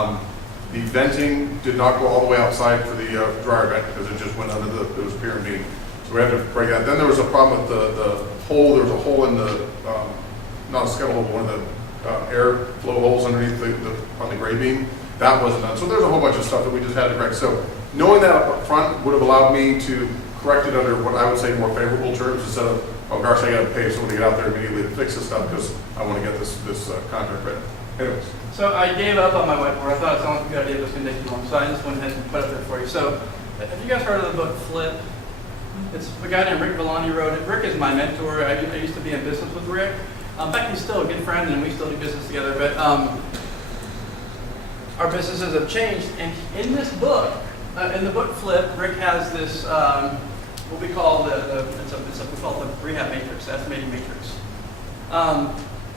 The venting did not go all the way outside for the dryer vent because it just went under it was pier and beam. So we had to break that. Then there was a problem with the hole. There was a hole in the, not a scuttle hole, but one of the air flow holes underneath on the gray beam. That wasn't done. So there's a whole bunch of stuff that we just had to correct. So knowing that up front would have allowed me to correct it under what I would say more favorable terms instead of, oh gosh, I got to pay someone to get out there immediately to fix this stuff because I want to get this contract ready. Anyways. So I gave up on my whiteboard. I thought it sounded like a good idea, but it was going to take too long. So I just went ahead and put it there for you. So have you guys heard of the book Flip? It's a guy named Rick Villani wrote it. Rick is my mentor. I used to be in business with Rick. In fact, he's still a good friend, and we still do business together. But our businesses have changed. And in this book, in the book Flip, Rick has this what we call the rehab matrix, estimating matrix.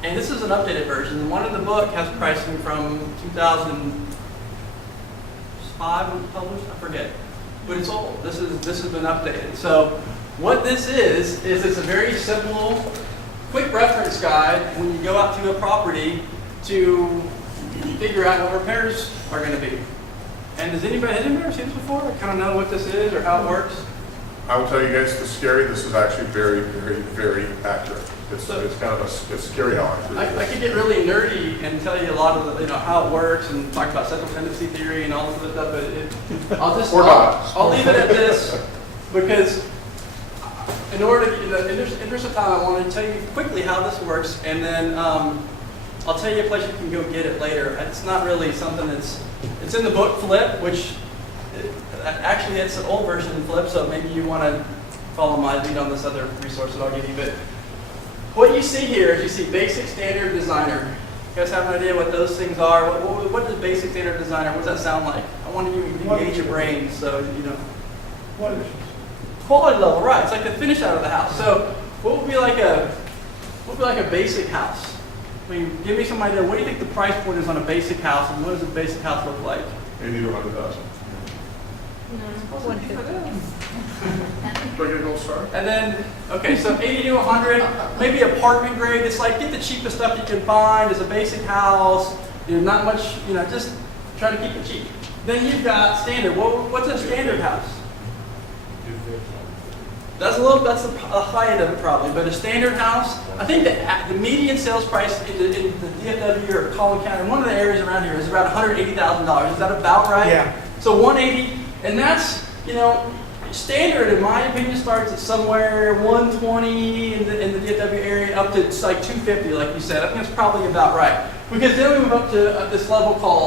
And this is an updated version. One in the book has pricing from 2005 when it was published. I forget, but it's old. This has been updated. So what this is it's a very simple, quick reference guide when you go out to a property to figure out what repairs are going to be. And has anybody ever seen this before? I kind of know what this is or how it works. I will tell you guys, it's scary. This is actually very, very, very accurate. It's kind of it's scary how accurate. I could get really nerdy and tell you a lot of the, how it works and talk about central tendency theory and all this other stuff, but I'll leave it at this because in order to, in the interest of time, I want to tell you quickly how this works, and then I'll tell you a place you can go get it later. It's not really something it's in the book Flip, which actually it's an old version of Flip, so maybe you want to follow my lead on this other resource that I'll give you. But what you see here is you see basic, standard, designer. You guys have an idea what those things are? What does basic, standard, designer, what does that sound like? I want you to engage your brain so you know. Quality level, right. It's like the finish out of the house. So what would be like a basic house? I mean, give me some idea. What do you think the price point is on a basic house, and what does a basic house look like? 80 to 100,000. And then, okay, so 80 to 100, maybe apartment grade. It's like get the cheapest stuff you can find as a basic house. Not much, just try to keep it cheap. Then you've got standard. What's a standard house? That's the high end of it probably, but a standard house, I think the median sales price in the DFW or Collin County, one of the areas around here, is around $180,000. Is that about right? Yeah. So 180, and that's, standard in my opinion starts at somewhere 120 in the DFW area up to like 250, like you said. I think that's probably about right. Because then we move up to this level called